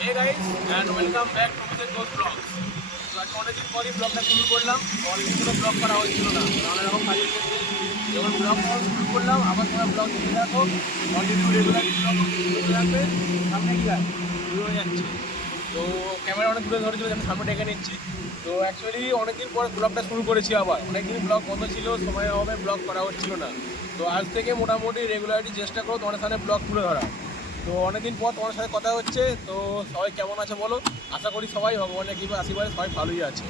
Hey guys and welcome back to তো আজকে অনেকদিন পরই ব্লগটা শুরু করলাম। অনেকদিন ধরে ব্লগ করা হচ্ছিল না। নানা রকম কাজের ক্ষেত্রে যখন ব্লগ শুরু করলাম, আবার তোমরা ব্লগ দেখতে থাকো। কন্টিনিউ রেগুলার শুরু হয়ে যাচ্ছে। তো ক্যামেরা অনেক দূরে সামনে ডেকে নিচ্ছি। তো অ্যাকচুয়ালি অনেকদিন পর ব্লগটা শুরু করেছি আবার। অনেকদিন ব্লগ বন্ধ ছিল, সময় অভাবে ব্লগ করা হচ্ছিল না। তো আজ থেকে মোটামুটি রেগুলারিটি চেষ্টা করো তোমাদের সামনে ব্লগ তুলে ধরা তো অনেকদিন পর তোমার সাথে কথা হচ্ছে, তো সবাই কেমন আছে বলো? আশা করি সবাই ভগবানের কৃপা আশীর্বাদে সবাই ভালোই আছে।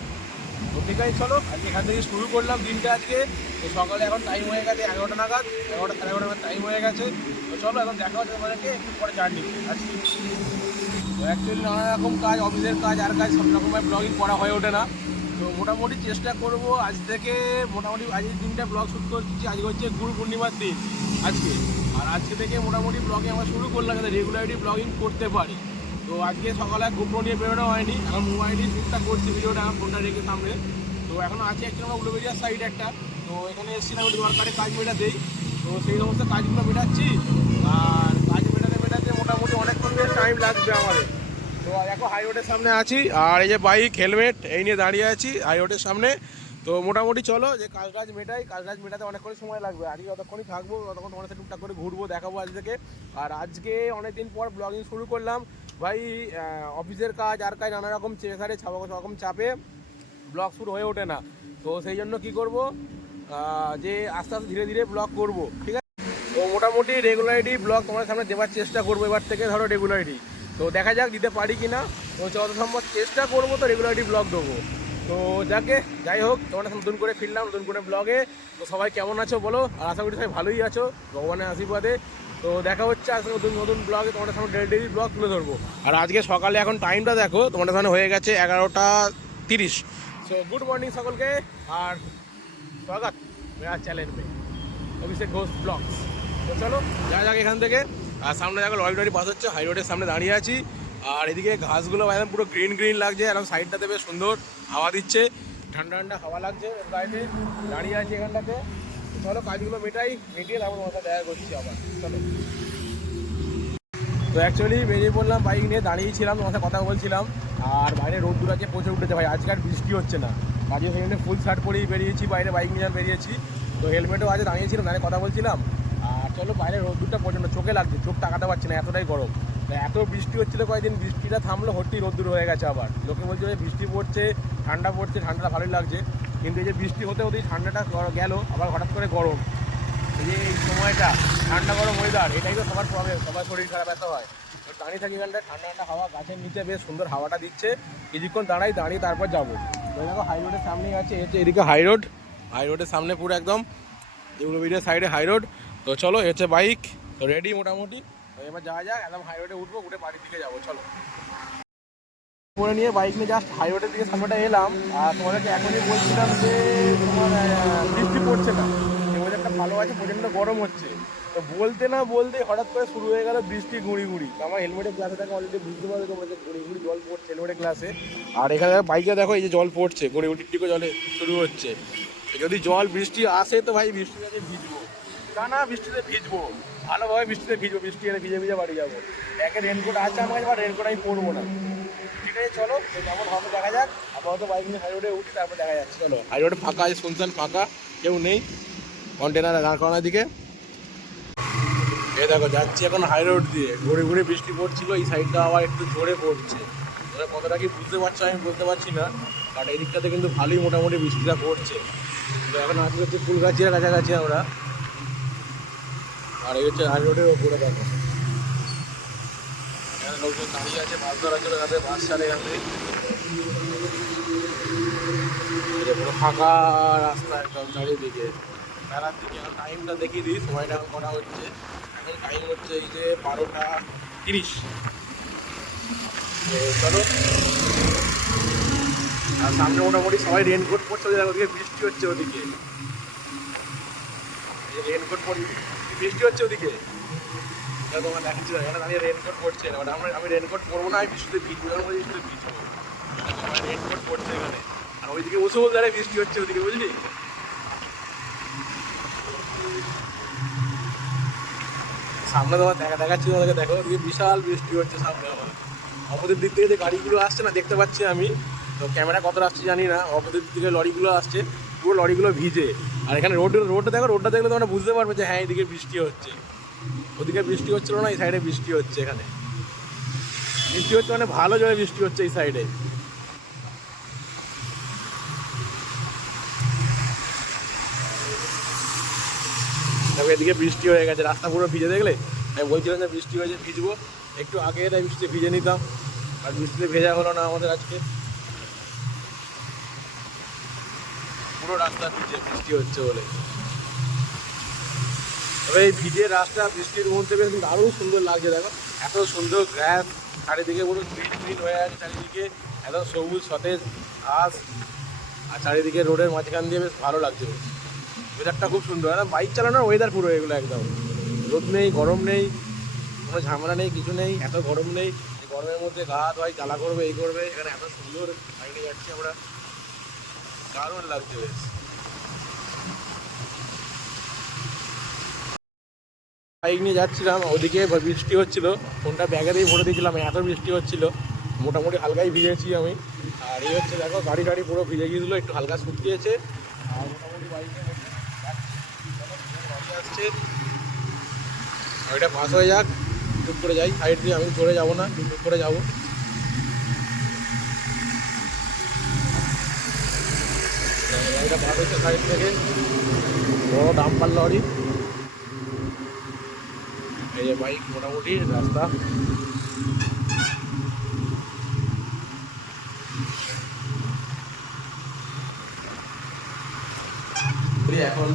তো ঠিক আছে, চলো, আজকে এখান থেকে শুরু করলাম দিনটা আজকে। তো সকালে এখন টাইম হয়ে গেছে এগারোটা নাগাদ, এগারোটা, সাড়ে এগারোটা নাগাদ টাইম হয়ে গেছে। তো চলো, এখন দেখা হচ্ছে তোমাদেরকে, একটু পরে জার্নি তো অ্যাকচুয়ালি নানা রকম কাজ, অফিসের কাজ, আর কাজ, সব রকমের ব্লগিং করা হয়ে ওঠে না। তো মোটামুটি চেষ্টা করব আজ থেকে, মোটামুটি আজকের দিনটা ব্লগ শুট করছি, আজকে হচ্ছে গুরু পূর্ণিমার দিন। আজকে। আর আজকে থেকে মোটামুটি ব্লগিং আমরা শুরু করলাম, যাতে রেগুলারিটি ব্লগিং করতে পারি। তো আজকে সকালে গোপ্রো নিয়ে বেরোনো হয়নি, এখন মোবাইলই শ্যুটটা করছি, ভিডিওটা ফোনটা রেখে সামনে। তো এখন আছে একটা আমরা উলুবেরিয়ার সাইড একটা। তো এখানে এসেছিলাম ওই দরকারে কাজ মেটাতেই তো সেই সমস্ত কাজগুলো মেটাচ্ছি। আর কাজ মেটাতে মেটাতে মোটামুটি অনেকক্ষণ ধরে টাইম লাগবে আমাদের। তো দেখো হাই রোডের সামনে আছি। আর এই যে বাইক হেলমেট এই নিয়ে দাঁড়িয়ে আছি হাই রোডের সামনে। তো মোটামুটি চলো, যে কাজ টাজ মেটাই কাজ টাজ মেটাতে অনেকক্ষণ সময় লাগবে। আজকে যতক্ষণই থাকব, ততক্ষণ তোমার সাথে টুকটাক করে ঘুরবো, দেখাবো আজ থেকে আর আজকে অনেকদিন পর ব্লগিং শুরু করলাম। ভাই অফিসের কাজ আর কাজ নানা রকম চেসারে রকম চাপে ব্লগ শুরু হয়ে ওঠে না। তো সেই জন্য কি করব? যে আস্তে আস্তে ধীরে ধীরে ব্লগ করব, ঠিক আছে? তো মোটামুটি রেগুলারিটি ব্লগ তোমার সামনে দেওয়ার চেষ্টা করব এবার থেকে, ধরো রেগুলারিটি তো দেখা যাক দিতে পারি কি না তো যত সম্ভব চেষ্টা করব তো রেগুলারিটি ব্লগ দেবো। তো যাকে, যাই হোক তোমার নতুন করে ফিরলাম, নতুন করে ব্লগে তো সবাই কেমন আছো বলো? আর আশা করি সবাই ভালোই আছো, ভগবানের আশীর্বাদে। তো দেখা হচ্ছে আজকে নতুন নতুন ব্লগে তোমাদের সামনে ডেলি ডেলি ব্লগ তুলে ধরবো। আর আজকে সকালে এখন টাইমটা দেখো, তোমাদের সামনে হয়ে গেছে এগারোটা তিরিশ। সো গুড মর্নিং সকলকে, আর স্বাগত মেরা চ্যানেল অভিষেক ঘোষ ব্লগস তো চলো যা যাক এখান থেকে। আর সামনে দেখো লরি টরি পাস হচ্ছে হাই রোডের সামনে দাঁড়িয়ে আছি। আর এদিকে ঘাসগুলো একদম পুরো গ্রিন গ্রিন লাগছে, একদম সাইডটাতে বেশ সুন্দর হাওয়া দিচ্ছে। ঠান্ডা ঠান্ডা হাওয়া লাগছে গাড়িতে দাঁড়িয়ে আছি এখানটাতে। চলো, কাজগুলো মেটাই, মেটিয়ে তারপর মাথা দেখা করছি আবার। চলো। তো অ্যাকচুয়ালি বেরিয়ে পড়লাম বাইক নিয়ে দাঁড়িয়েছিলাম তোমার সাথে কথা বলছিলাম। আর বাইরে রোদ দূর আছে প্রচুর উঠেছে ভাই, আজকে আর বৃষ্টি হচ্ছে না। কাজে সেখানে ফুল শার্ট পরেই বেরিয়েছি, বাইরে বাইক নিয়ে বেরিয়েছি। তো হেলমেটও আজ দাঁড়িয়েছিলাম দাঁড়িয়ে কথা বলছিলাম। আর চলো, বাইরে রোদ্দুরটা প্রচণ্ড চোখে লাগছে, চোখ তাকাতে পারছি না, এতটাই গরম। এত বৃষ্টি হচ্ছিল কয়েকদিন, বৃষ্টিটা থামলো হট্টি রোদ্দুর হয়ে গেছে আবার। লোকে বলছে যে বৃষ্টি পড়ছে, ঠান্ডা পড়ছে, ঠান্ডাটা ভালোই লাগছে। কিন্তু এই যে বৃষ্টি হতে হতেই ঠান্ডাটা গেল, আবার হঠাৎ করে গরম। এই যে এই সময়টা, ঠান্ডা গরম ওয়েদার এটাই তো সবার প্রবলেম সবার শরীর খারাপ এত হয়। তো দাঁড়িয়ে থাকি এখানটা ঠান্ডা ঠান্ডা হাওয়া, গাছের নিচে বেশ সুন্দর হাওয়াটা দিচ্ছে। কিছুক্ষণ দাঁড়াই, দাঁড়িয়ে তারপর যাব। দেখো হাই রোডের সামনেই আছে হচ্ছে এদিকে হাই রোড হাই রোডের সামনে পুরো একদম ভিডিও সাইডে হাই রোড তো চলো হচ্ছে বাইক তো রেডি মোটামুটি। এবার যাওয়া যাক, একদম হাই রোডে উঠবো, উঠে বাড়ির দিকে যাব, চলো। করে নিয়ে বাইক নিয়ে জাস্ট হাই রোডের দিকে সামনেটা এলাম, আর তোমাদেরকে এখনই বলছিলাম যে তোমার বৃষ্টি পড়ছে না। এই ওয়েদারটা ভালো আছে, প্রচণ্ড গরম হচ্ছে। তো বলতে না বলতে হঠাৎ করে শুরু হয়ে গেল বৃষ্টি গুঁড়ি গুঁড়ি। আমার হেলমেটের গ্লাসে দেখো অলরেডি বুঝতে পারবে তোমরা যে গুঁড়ি গুঁড়ি জল পড়ছে হেলমেটের গ্লাসে আর এখানে বাইকে দেখো এই যে জল পড়ছে, গুঁড়ি গুঁড়ি টিকো জলে শুরু হচ্ছে। যদি জল বৃষ্টি আসে তো ভাই বৃষ্টিতে ভিজবো। না বৃষ্টিতে ভিজবো। ভালোভাবে বৃষ্টিতে ভিজবো, বৃষ্টি এলে ভিজে ভিজে বাড়ি যাব। একে রেনকোট আছে আমার কাছে রেনকোট আমি পরবো না। ঠিক আছে, চলো কেমন হবে দেখা যাক। আপাতত বাইক নিয়ে হাই রোডে উঠি, তারপর দেখা যাচ্ছে, চলো। হাই রোডে ফাঁকা আছে শুনছেন ফাঁকা, কেউ নেই। কন্টেনার দাঁড় করানোর দিকে দেখো, যাচ্ছি এখন হাই রোড দিয়ে। ঘুরে ঘুরে বৃষ্টি পড়ছিল, এই সাইডটা আবার একটু জোরে পড়ছে। এবার কতটা কি বুঝতে পারছ আমি বলতে পারছি না বাট এই দিকটাতে কিন্তু ভালোই মোটামুটি বৃষ্টিটা পড়ছে। তো এখন আজকে হচ্ছে ফুলগাছিয়ার কাছাকাছি আমরা। আর এই হচ্ছে হাই রোডের ওপরে দেখো। এখানে লোকজন দাঁড়িয়ে আছে বাস ধরার জন্য তাদের বাস ছাড়ে এখান ফাঁকা রাস্তা একদম চারিদিকে। মেলার দিকে এখন টাইমটা দেখিয়ে দিই, সময়টা এখন করা হচ্ছে? এখন টাইম হচ্ছে এই যে বারোটা তিরিশ। চলো। আর সামনে মোটামুটি সবাই রেনকোট পরছে, ওদিকে বৃষ্টি হচ্ছে ওদিকে। রেনকোট পরি বৃষ্টি হচ্ছে ওদিকে। তোমার এখানে রেনকোট আমরা আমি রেনকোট না বৃষ্টিতে রেনকোট ওইদিকে বৃষ্টি হচ্ছে ওদিকে, বুঝলি? সামনে তোমার দেখা দেখাচ্ছি তোমাদেরকে, দেখো, ওদিকে বিশাল বৃষ্টি হচ্ছে সামনে আমার। অপোজিট দিক থেকে যে গাড়িগুলো আসছে না, দেখতে পাচ্ছি আমি। তো ক্যামেরা কত আসছে জানি না, অপোজিট দিকে লরিগুলো আসছে। পুরো লরিগুলো ভিজে। আর এখানে রোড, রোডটা দেখো, রোডটা দেখলে তোমরা বুঝতে পারবে যে হ্যাঁ এদিকে বৃষ্টি হচ্ছে। ওদিকে বৃষ্টি হচ্ছিল না, এই সাইডে বৃষ্টি হচ্ছে এখানে। বৃষ্টি হচ্ছে মানে ভালো জলে বৃষ্টি হচ্ছে এই সাইডে। তবে এদিকে বৃষ্টি হয়ে গেছে, রাস্তা পুরো ভিজে, দেখলে? আমি বলছিলাম যে বৃষ্টি হয়েছে, ভিজবো। একটু আগে এটা বৃষ্টি ভিজে নিতাম। আর বৃষ্টিতে ভেজা হলো না আমাদের আজকে। পুরো রাস্তা ভিজে, বৃষ্টি হচ্ছে বলে। তবে এই ভিজে রাস্তা, বৃষ্টির মধ্যে বেশ দারুণ সুন্দর লাগছে, দেখো। এত সুন্দর গ্রাস, চারিদিকে পুরো গ্রিন গ্রিন হয়ে আছে চারিদিকে। এত সবুজ, সতেজ ঘাস, আর চারিদিকে রোডের মাঝখান দিয়ে বেশ ভালো লাগছে। ওয়েদারটা খুব সুন্দর না বাইক চালানোর ওয়েদার পুরো এগুলো একদম। রোদ নেই, গরম নেই, কোনো ঝামেলা নেই, কিছু নেই, এত গরম নেই। গরমের মধ্যে গা ধোয় জ্বালা করবে, এই করবে, এখানে এত সুন্দর বাইরে যাচ্ছি আমরা। দারুণ লাগছে বেশ। বাইক নিয়ে যাচ্ছিলাম, ওদিকে বৃষ্টি হচ্ছিল। ফোনটা ব্যাগে দিয়ে ভরে দিয়েছিলাম, এত বৃষ্টি হচ্ছিল। মোটামুটি হালকাই ভিজেছি আমি। আর এই হচ্ছে দেখো, গাড়ি গাড়ি পুরো ভিজে গিয়েছিল, একটু হালকা শুকিয়েছে। আর মোটামুটি যাচ্ছি। আসছে। এটা পাস হয়ে যাক টুক করে যাই। সাইড দিয়ে আমি চলে যাব না টুক করে যাব। এটা হচ্ছে সাইড থেকে। বড় ডাম্পার লরি এই যে বাইক মোটামুটি রাস্তা। বুঝলি এখন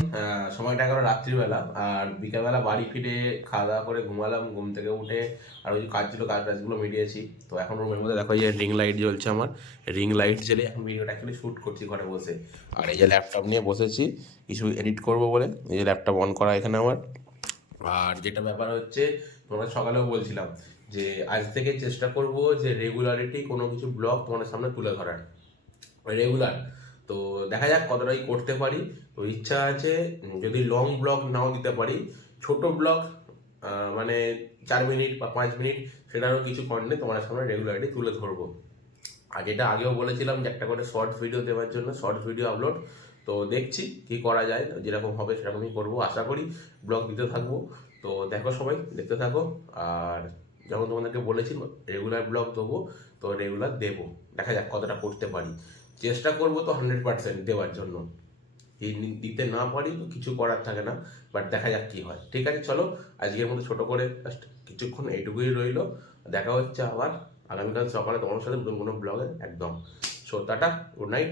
সময়টা এগারো রাত্রিবেলা। আর বিকালবেলা বাড়ি ফিরে খাওয়া দাওয়া করে ঘুমালাম, ঘুম থেকে উঠে আর ওই কাজ ছিল, কাজ টাজগুলো মিটিয়েছি। তো এখন রুমের মধ্যে দেখো যে রিং লাইট জ্বলছে আমার। রিং লাইট জ্বলে এখন ভিডিওটা অ্যাকচুয়ালি শ্যুট করছি ঘরে বসে। আর এই যে ল্যাপটপ নিয়ে বসেছি, কিছু এডিট করব বলে। এই যে ল্যাপটপ অন করা এখানে আমার। আর যেটা ব্যাপার হচ্ছে তোমার সকালেও বলছিলাম যে আজ থেকে চেষ্টা করব যে রেগুলারিটি কোনো কিছু ব্লগ তোমাদের সামনে তুলে ধরার। রেগুলার তো দেখা যাক কতটাই করতে পারি। তো ইচ্ছা আছে যদি লং ব্লগ নাও দিতে পারি, ছোট ব্লগ মানে চার মিনিট বা পাঁচ মিনিট, সেটারও কিছু কন্টেন্ট তোমাদের সামনে রেগুলারিটি তুলে ধরবো। আর যেটা আগেও বলেছিলাম যে একটা করে শর্ট ভিডিও দেওয়ার জন্য শর্ট ভিডিও আপলোড তো দেখছি কি করা যায়, যেরকম হবে সেরকমই করব, আশা করি ব্লগ দিতে থাকব। তো দেখো সবাই, দেখতে থাকো। আর যখন তোমাদেরকে বলেছি রেগুলার ব্লগ দেবো, তো রেগুলার দেবো। দেখা যাক কতটা করতে পারি। চেষ্টা করব তো হান্ড্রেড পার্সেন্ট দেওয়ার জন্য। এই দিতে না পারি তো কিছু করার থাকে না বাট দেখা যাক কী হয়। ঠিক আছে, চলো, আজকের মতো ছোট করে জাস্ট কিছুক্ষণ এইটুকুই রইল। দেখা হচ্ছে আবার আগামীকাল সকালে তোমার সাথে কোনো ব্লগে একদম। So tata good night